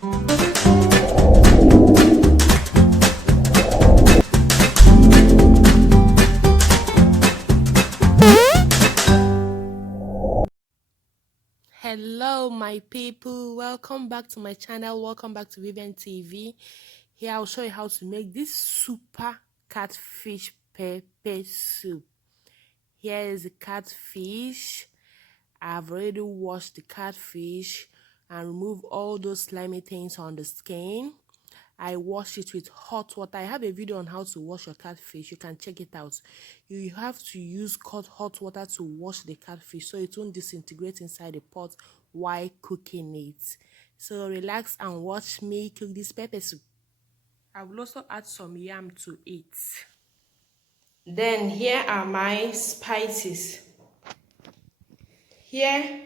Hello my people, welcome back to my channel, welcome back to Vivian TV. Here I'll show you how to make this super catfish pepper soup. Here is the catfish. I've already washed the catfish and removed all those slimy things on the skin. I wash it with hot water. I have a video on how to wash your catfish. You can check it out. You have to use hot water to wash the catfish so it won't disintegrate inside the pot while cooking it. So relax and watch me cook this pepper soup. I will also add some yam to it. Then here are my spices. Here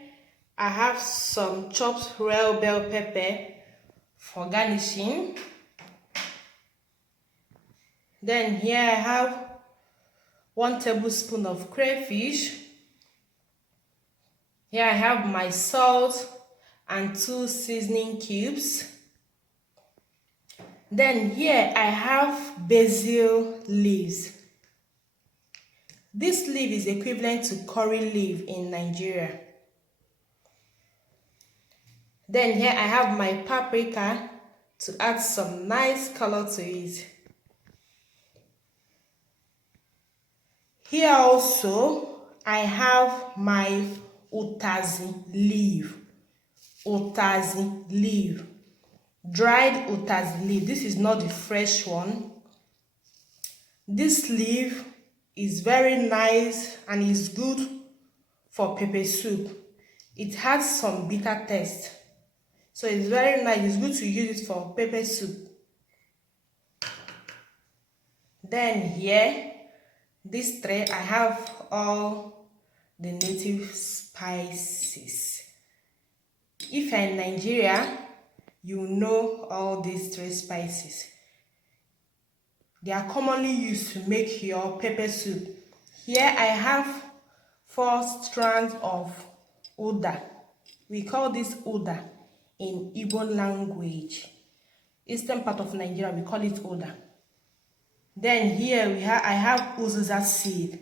I have some chopped royal bell pepper for garnishing. Then here I have 1 tablespoon of crayfish. Here I have my salt and 2 seasoning cubes. Then here I have basil leaves. This leaf is equivalent to curry leaf in Nigeria. Then here I have my paprika to add some nice color to it. Here also I have my utazi leaf. Dried utazi leaf. This is not the fresh one. This leaf is very nice and is good for pepper soup. It has some bitter taste, so it's very nice. It's good to use it for pepper soup. Then here, this tray, I have all the native spices. If you're in Nigeria, you know all these 3 spices. They are commonly used to make your pepper soup. Here I have 4 strands of uda. We call this uda in Igbo language. Eastern part of Nigeria, we call it uda. Then here I have uziza seed.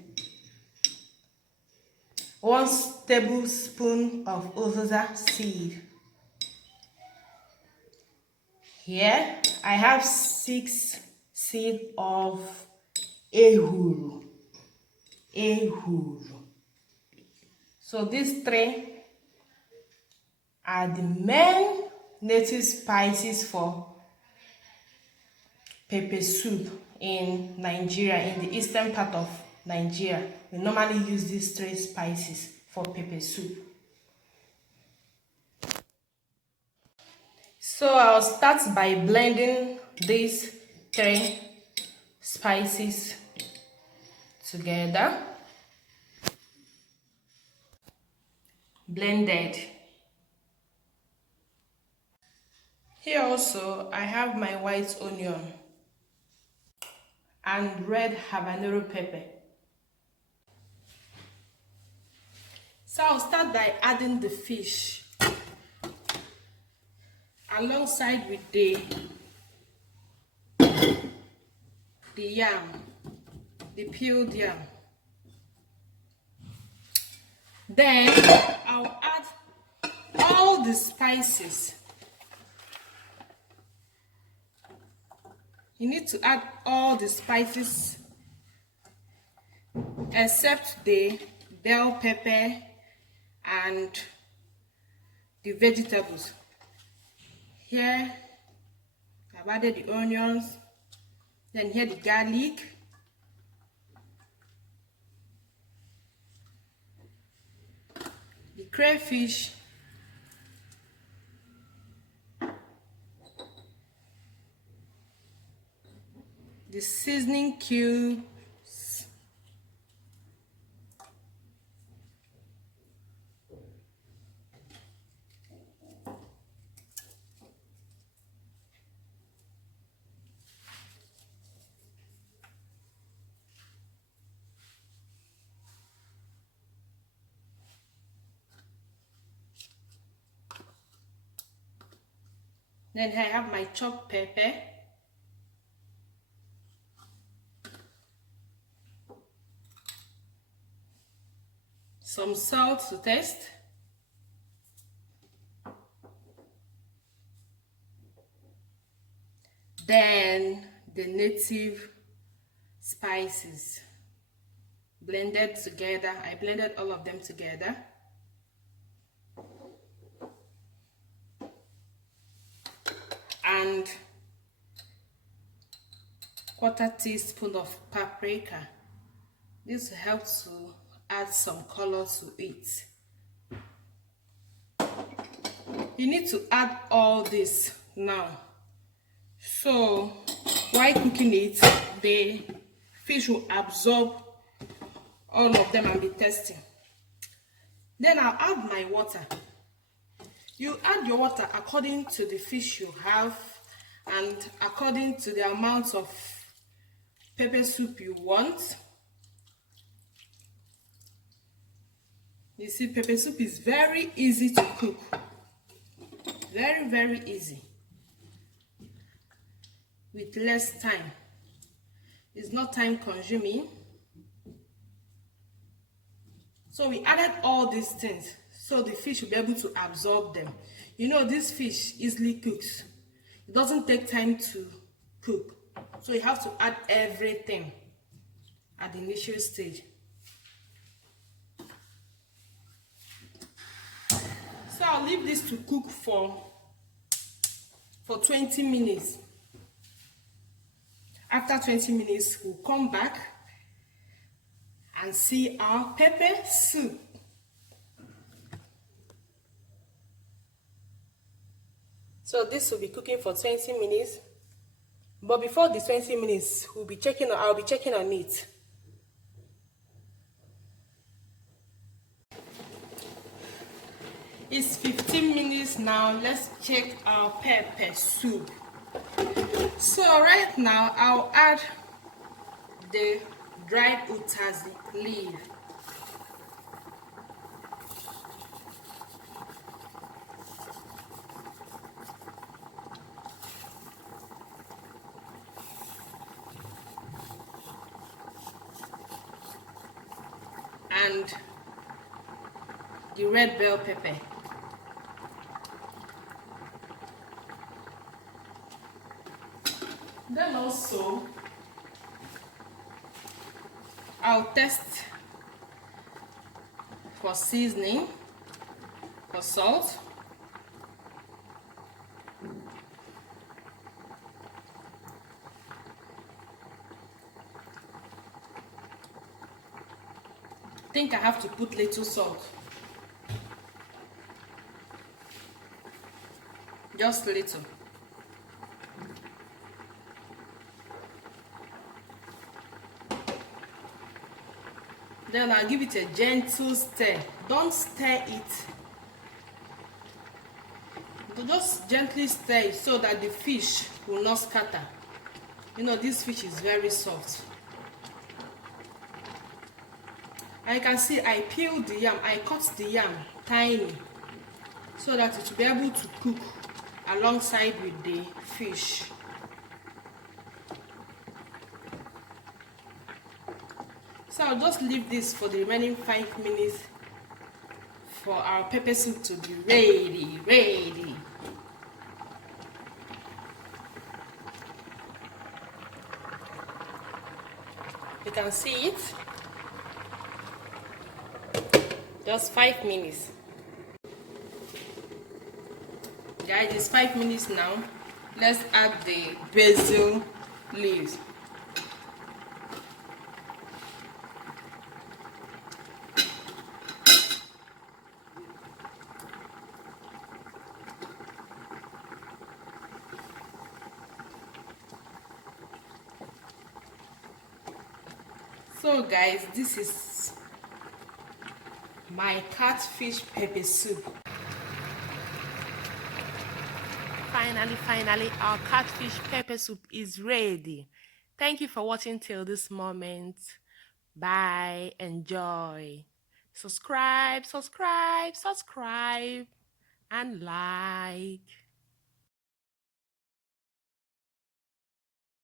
1 tablespoon of uziza seed. Here I have 6 seeds of ehuru. So these 3 are the main native spices for pepper soup in Nigeria, in the eastern part of Nigeria. We normally use these 3 spices for pepper soup. So I'll start by blending these 3 spices together. Blended. Here also I have my white onion and red habanero pepper. So I'll start by adding the fish alongside with the yam, the peeled yam. Then I'll add all the spices. You need to add all the spices except the bell pepper and the vegetables. Here I've added the onions, then here the garlic, the crayfish, the seasoning cubes, Then I have my chopped pepper, some salt to taste, then the native spices blended together. I blended all of them together. And quarter teaspoon of paprika. This helps to add some color to it. You need to add all this now. So while cooking it, the fish will absorb all of them and be tasty. Then I'll add my water. You add your water according to the fish you have and according to the amount of pepper soup you want. You see, pepper soup is very easy to cook. Very, very easy. With less time. It's not time consuming. So we added all these things so the fish will be able to absorb them. You know, this fish easily cooks. It doesn't take time to cook. So you have to add everything at the initial stage. So I'll leave this to cook for 20 minutes. After 20 minutes, we'll come back and see our pepper soup. So this will be cooking for 20 minutes. But before the 20 minutes, I'll be checking on it. It's 15 minutes now. Let's check our pepper soup. So right now, I'll add the dried utazi leaf. And the red bell pepper. Then also, I'll test for seasoning, for salt. I think I have to put little salt. Just little. Then I'll give it a gentle stir. Don't stir it. Just gently stir it so that the fish will not scatter. You know, this fish is very soft. And you can see I peeled the yam. I cut the yam tiny so that it will be able to cook alongside with the fish. So I'll just leave this for the remaining 5 minutes for our pepper soup to be ready. You can see it. Just 5 minutes. Guys, it's 5 minutes now. Let's add the basil leaves. So guys, this is my catfish pepper soup. Finally, our catfish pepper soup is ready. Thank you for watching till this moment. Bye. Enjoy. Subscribe, and like.